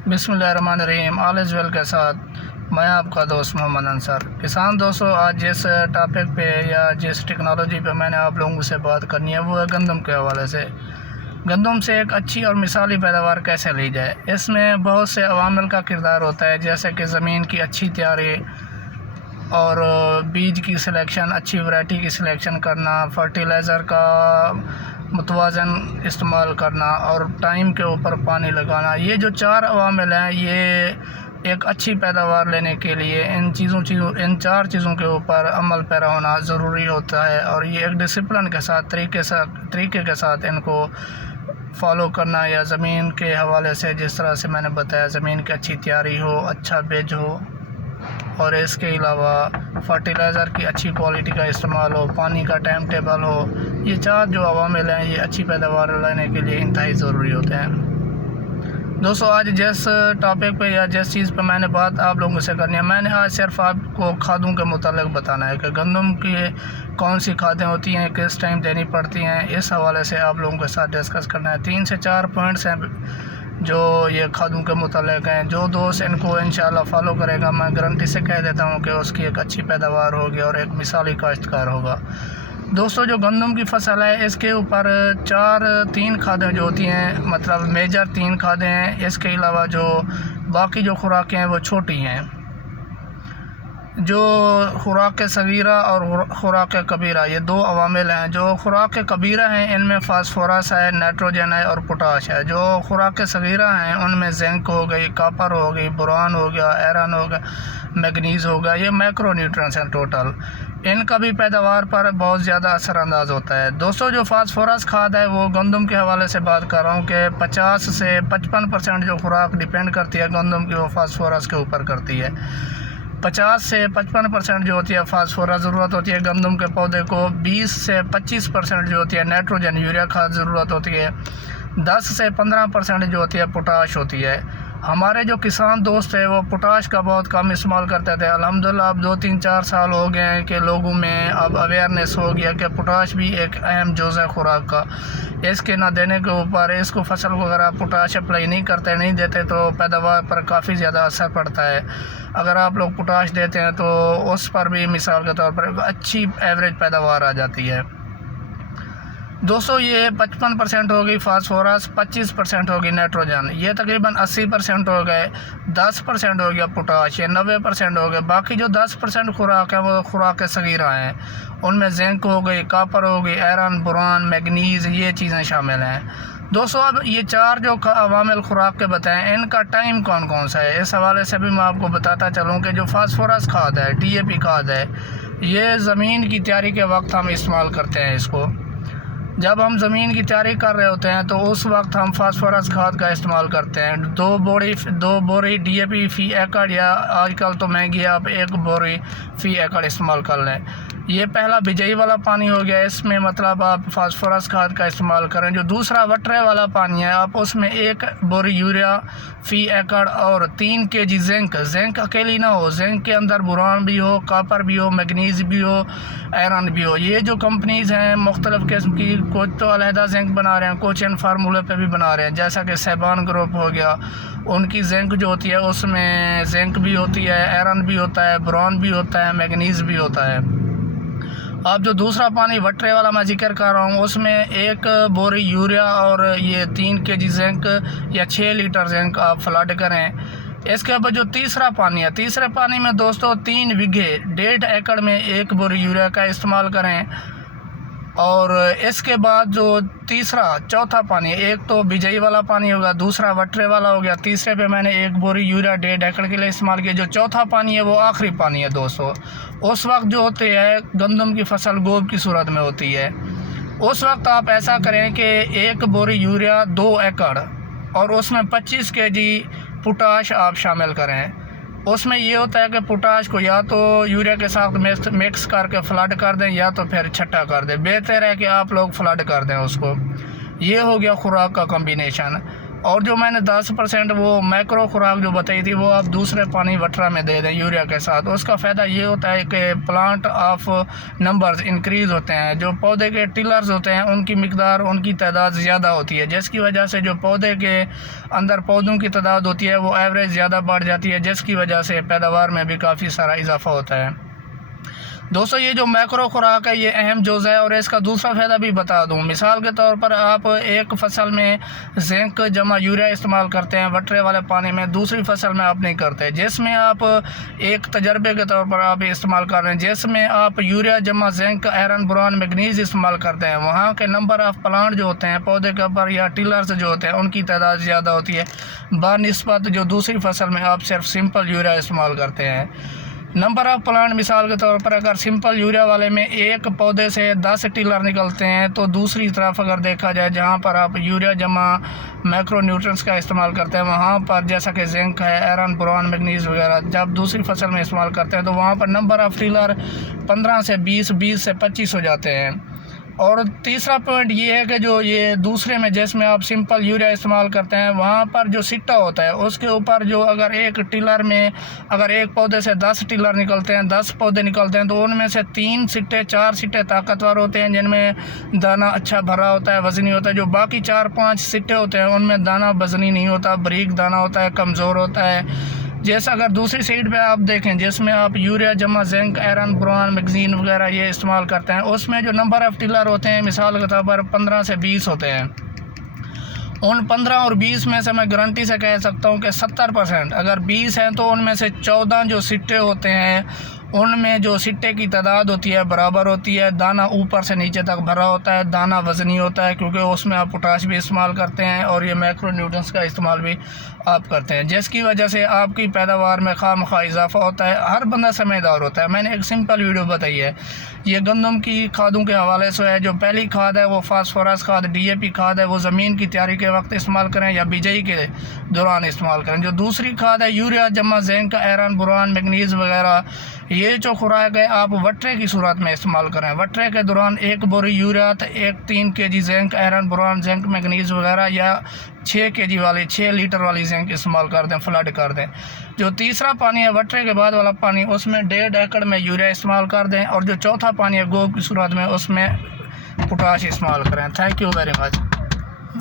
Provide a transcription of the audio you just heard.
बिस्मिल्लाहिर्रहमानिर्रहीम। All is well के साथ मैं आपका दोस्त मोहम्मद अंसर। किसान दोस्तों, आज जिस टॉपिक पे या जिस टेक्नोलॉजी पे मैंने आप लोगों से बात करनी है वो है गंदम के हवाले से। गंदम से एक अच्छी और मिसाली पैदावार कैसे ली जाए। इसमें बहुत से अवामिल का किरदार होता है, जैसे कि ज़मीन की अच्छी तैयारी और बीज की सिलेक्शन, अच्छी वैरायटी की सिलेक्शन करना, फर्टिलाइज़र का मुतवाज़न इस्तेमाल करना और टाइम के ऊपर पानी लगाना। ये जो 4 अवामिल हैं, ये एक अच्छी पैदावार लेने के लिए इन 4 चीज़ों के ऊपर अमल पैरा होना ज़रूरी होता है और ये एक डिसिप्लिन के साथ तरीके के साथ इनको फॉलो करना, या ज़मीन के हवाले से जिस तरह से मैंने बताया, ज़मीन की अच्छी तैयारी हो, अच्छा बीज हो और इसके अलावा फर्टिलाइज़र की अच्छी क्वालिटी का इस्तेमाल हो, पानी का टाइम टेबल हो। ये 4 जो अवामिल हैं ये अच्छी पैदावार लेने के लिए इंतहाई ज़रूरी होते हैं। दोस्तों, आज जिस टॉपिक पे या जिस चीज़ पे मैंने बात आप लोगों से करनी है, मैंने आज सिर्फ आपको खादों के मुतालिक बताना है कि गंदम की कौन सी खादें होती हैं, किस टाइम देनी पड़ती हैं। इस हवाले से आप लोगों के साथ डिस्कस करना है। 3 से 4 पॉइंट्स हैं जो ये खादों के मुतालिक हैं। जो दोस्त इनको इंशाल्लाह फॉलो करेगा, मैं गारंटी से कह देता हूँ कि उसकी एक अच्छी पैदावार होगी और एक मिसाली काश्तकार होगा। दोस्तों, जो गंदम की फसल है इसके ऊपर 3 खादें जो होती हैं, मतलब मेजर 3 खादें हैं। इसके अलावा जो बाकी जो खुराकें हैं वो छोटी हैं। जो खुराक सगीरा और खुराक कबीरा, ये 2 अवामिल हैं। जो खुराक कबीरा हैं इनमें फास्फोरस है, नाइट्रोजन है और पोटाश है। जो खुराक सगीरा हैं उनमें जिंक हो गई, कॉपर हो गई, बोरान हो गया, आयरन हो गया, मैग्नीज़ हो गया। ये मैक्रो न्यूट्रिएंट्स हैं टोटल। इनका भी पैदावार पर बहुत ज़्यादा असरअंदाज होता है। दोस्तों, जो फास्फोरस खाद है वो गंदम के हवाले से बात कर रहा हूँ कि 50 से 55% जो खुराक डिपेंड करती है गंदम की, वो फास्फोरस के ऊपर करती है। 50 से 55% जो होती है फास्फोरस ज़रूरत होती है गंदम के पौधे को। 20 से 25% जो होती है नाइट्रोजन यूरिया खाद ज़रूरत होती है। 10 से 15% जो होती है पोटाश होती है। हमारे जो किसान दोस्त है वो पोटाश का बहुत कम इस्तेमाल करते थे। अल्हम्दुलिल्लाह अब 2-3-4 साल हो गए हैं कि लोगों में अब अवेयरनेस हो गया कि पोटाश भी एक अहम जुज़ है खुराक का। इसके ना देने के ऊपर, इसको फसल को अगर आप पोटाश अप्लाई नहीं देते तो पैदावार पर काफ़ी ज़्यादा असर पड़ता है। अगर आप लोग पोटाश देते हैं तो उस पर भी मिसाल के तौर पर अच्छी एवरेज पैदावार आ जाती है। दोस्तों, ये 55% होगी फास्फोरस, 25% होगी नाइट्रोजन, ये तकरीबन 80% हो गए। 10% हो गया पोटाश, ये 90% हो गए। बाकी जो 10% खुराक है वो खुराक सगीरा हैं। उनमें जिंक हो गई, कॉपर हो गई, आयरन, बोरान, मैग्नीज़, ये चीज़ें शामिल हैं। दोस्तों, अब ये 4 जो अवामिल खुराक के बताएं, इनका टाइम कौन कौन सा है, इस हवाले से भी मैं आपको बताता चलूँ कि जो फास्फोरस खाद है, DAP खाद है, ये ज़मीन की तैयारी के वक्त हम इस्तेमाल करते हैं। इसको जब हम ज़मीन की तैयारी कर रहे होते हैं तो उस वक्त हम फास्फोरस खाद का इस्तेमाल करते हैं। 2 बोरी DAP फ़ी एकड़, या आजकल तो महंगी है, आप 1 बोरी फ़ी एकड़ इस्तेमाल कर लें। ये पहला बिजाई वाला पानी हो गया, इसमें मतलब आप फास्फोरस खाद का इस्तेमाल करें। जो दूसरा वटरे वाला पानी है, आप उसमें 1 बोरी यूरिया फ़ी एकड़ और 3 kg जिंक अकेली ना हो, जिंक के अंदर बोरान भी हो, कॉपर भी हो, मैग्नीज़ भी हो, आयरन भी हो। ये जो कंपनीज़ हैं मुख्तलिफ़ किस्म की, कुछ तो अलहदा जिंक बना रहे हैं, कुछ इन फार्मूले पे भी बना रहे हैं, जैसा कि सेबान ग्रुप हो गया। उनकी जिंक जो होती है उसमें जिंक भी होती है, आयरन भी होता है, बोरान भी होता है, मैग्नीज़ भी होता है। अब जो दूसरा पानी वटरे वाला मैं जिक्र कर रहा हूँ, उसमें 1 बोरी यूरिया और ये 3 kg जिंक या 6 लीटर जिंक आप फ्लड करें। इसके बाद जो तीसरा पानी है, तीसरे पानी में दोस्तों 3 बीघे 1.5 एकड़ में 1 बोरी यूरिया का इस्तेमाल करें। और इसके बाद जो चौथा पानी, एक तो बिजाई वाला पानी होगा, दूसरा वटरे वाला हो गया, तीसरे पे मैंने 1 बोरी यूरिया 1.5 एकड़ के लिए इस्तेमाल किया। जो चौथा पानी है वो आखिरी पानी है दोस्तों। उस वक्त जो होते है गंदम की फसल गोब की सूरत में होती है। उस वक्त आप ऐसा करें कि 1 बोरी यूरिया 2 एकड़ और उसमें 25 kg पोटाश आप शामिल करें। उसमें ये होता है कि पोटाश को या तो यूरिया के साथ मिक्स करके फ्लड कर दें या तो फिर छट्टा कर दें। बेहतर है कि आप लोग फ्लड कर दें उसको। ये हो गया खुराक का कॉम्बिनेशन। और जो मैंने 10% वो मैक्रो खुराक जो बताई थी वो आप दूसरे पानी वटरा में दे दें यूरिया के साथ। उसका फ़ायदा ये होता है कि प्लांट ऑफ नंबर्स इंक्रीज़ होते हैं, जो पौधे के टिलर्स होते हैं उनकी मिकदार, उनकी तादाद ज़्यादा होती है, जिसकी वजह से जो पौधे के अंदर पौधों की तादाद होती है वो एवरेज ज़्यादा बढ़ जाती है, जिसकी वजह से पैदावार में भी काफ़ी सारा इजाफा होता है। दोस्तों ये जो मैक्रो खुराक है ये अहम जुज़ है। और इसका दूसरा फ़ायदा भी बता दूं, मिसाल के तौर पर आप एक फसल में जिंक जमा यूरिया इस्तेमाल करते हैं वटरे वाले पानी में, दूसरी फसल में आप नहीं करते, जिसमें आप एक तजर्बे के तौर पर आप इस्तेमाल कर रहे हैं, जिसमें आप यूरिया जमा जिंक आयरन बोरान मैग्नीज इस्तेमाल करते हैं, वहाँ के नंबर ऑफ़ प्लांट जो होते हैं पौधे के ऊपर या टिलर्स जो होते हैं उनकी तादाद ज़्यादा होती है बानिस्बत जो दूसरी फसल में आप सिर्फ सिंपल यूरिया इस्तेमाल करते हैं। नंबर ऑफ़ प्लांट मिसाल के तौर पर अगर सिंपल यूरिया वाले में एक पौधे से 10 टिलर निकलते हैं, तो दूसरी तरफ अगर देखा जाए जहां पर आप यूरिया जमा मैक्रो न्यूट्रिएंट्स का इस्तेमाल करते हैं वहां पर जैसा कि जिंक है, आयरन, बोरान, मैग्नीज वगैरह, जब दूसरी फसल में इस्तेमाल करते हैं तो वहां पर नंबर ऑफ़ टिलर 15 से 20, 20 से 25 हो जाते हैं। और तीसरा पॉइंट ये है कि जो ये दूसरे में जिसमें आप सिंपल यूरिया इस्तेमाल करते हैं वहाँ पर जो सिट्टा होता है उसके ऊपर जो अगर एक टिलर में अगर एक पौधे से 10 टिलर निकलते हैं, 10 पौधे निकलते हैं, तो उनमें से 3 सिट्टे 4 सिट्टे ताकतवर होते हैं जिनमें दाना अच्छा भरा होता है, वज़नी होता है। जो बाकी 4-5 सिट्टे होते हैं उनमें दाना वज़नी नहीं होता, बारीक दाना होता है, कमज़ोर होता है। जैसा अगर दूसरी साइड पे आप देखें जिसमें आप यूरिया जमा जिंक आयरन बोरान मैग्नीज वगैरह ये इस्तेमाल करते हैं, उसमें जो नंबर ऑफ़ टिलर होते हैं मिसाल के तौर पर 15 से 20 होते हैं। उन 15 और 20 में से मैं गारंटी से कह सकता हूँ कि 70%, अगर 20 हैं तो उनमें से 14 जो सिट्टे होते हैं उनमें जो सिट्टे की तादाद होती है बराबर होती है, दाना ऊपर से नीचे तक भरा होता है, दाना वज़नी होता है क्योंकि उसमें आप पोटाश भी इस्तेमाल करते हैं और ये मैक्रो न्यूट्रिएंट्स का इस्तेमाल भी आप करते हैं, जिसकी वजह से आपकी पैदावार में खामखा इजाफा होता है। हर बंदा समझदार होता है। मैंने एक सिंपल वीडियो बताई है, ये गंदम की खादों के हवाले से है। जो पहली खाद है वो फास्फोरस खाद DAP खाद है, वो ज़मीन की तैयारी के वक्त इस्तेमाल करें या बिजाई के दौरान इस्तेमाल करें। जो दूसरी खाद है यूरिया जमा जिंक आयरन बोरान मैग्नीज वगैरह, ये जो खुराक है आप वटरे की सूरत में इस्तेमाल करें। वटरे के दौरान 1 बोरी यूरिया तो 3 kg zinc iron boron zinc manganese वगैरह या 6 kg वाली 6 लीटर वाली जिंक इस्तेमाल कर दें, फ्लड कर दें। जो तीसरा पानी है वटरे के बाद वाला पानी, उसमें 1.5 एकड़ में यूरिया इस्तेमाल कर दें। और जो चौथा पानी है गोब की सूरत में, उसमें पोटाश इस्तेमाल करें। Thank you very much.